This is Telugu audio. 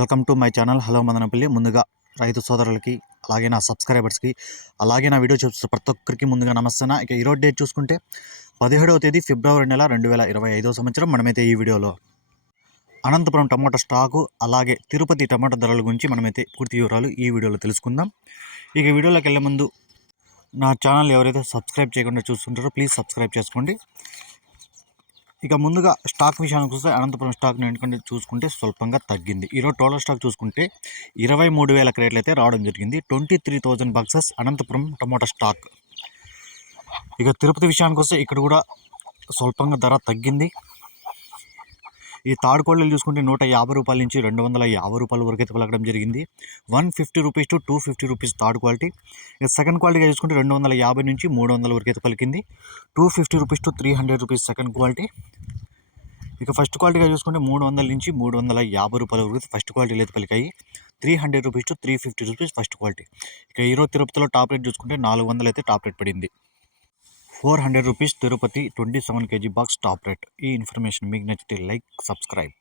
Welcome to my channel. Hello Madanapalle. ముందుగా రైతు సోదరులకి అలాగే నా సబ్స్క్రైబర్స్కి అలాగే నా వీడియో చూస్తున్న ప్రతి ఒక్కరికి ముందుగా నమస్తేనా? ఇక ఈరోజు డేట్ చూసుకుంటే పదిహేడవ తేదీ ఫిబ్రవరి నెల రెండు వేల ఇరవై ఐదో సంవత్సరం. మనమైతే ఈ వీడియోలో అనంతపురం టమాటా స్టాకు అలాగే తిరుపతి టమాటా ధరల గురించి మనమైతే పూర్తి వివరాలు ఈ వీడియోలో తెలుసుకుందాం. ఇక వీడియోలోకి వెళ్ళే ముందు నా ఛానల్ ఎవరైతే సబ్స్క్రైబ్ చేయకుండా చూస్తుంటారో ప్లీజ్ సబ్స్క్రైబ్ చేసుకోండి. ఇక ముందుగా స్టాక్ విషయానికి వస్తే అనంతపురం స్టాక్ ఎందుకంటే చూసుకుంటే స్వల్పంగా తగ్గింది. ఈరోజు టోటల్ స్టాక్ చూసుకుంటే ఇరవై మూడు వేల క్రేట్లు అయితే రావడం జరిగింది. Twenty three thousand boxes Anantapur tomato stock. ఇక తిరుపతి విషయానికి వస్తే ఇక్కడ కూడా స్వల్పంగా ధర తగ్గింది. ఈ తాడుకోళ్ళు చూసుకుంటే నూట యాభై రూపాయల నుంచి రెండు వందల యాభై రూపాయల వరకు అయితే పలకడం జరిగింది. One fifty rupees to two fifty rupees third quality. ఇక సెకండ్ క్వాలిటీగా చూసుకుంటే రెండు వందల యాభై నుంచి మూడు వందల వరకు అయితే పలికింది. Two fifty rupees to three hundred rupees second quality. ఇక ఫస్ట్ క్వాలిటీగా చూసుకుంటే మూడు వందల నుంచి మూడు వందల యాభై రూపాయల వరకు ఫస్ట్ క్వాలిటీ అయితే పలికాయి. Three hundred rupees to three fifty rupees first quality. ఇక ఈరోజు తిరుపతిలో టాప్ రేట్ చూసుకుంటే నాలుగు వందలు అయితే టాప్ రేట్ పడింది. Four hundred rupees Tirupati twenty seven KG box top rate. ఈ ఇన్ఫర్మేషన్ మీకు నచ్చితే లైక్ సబ్స్క్రైబ్.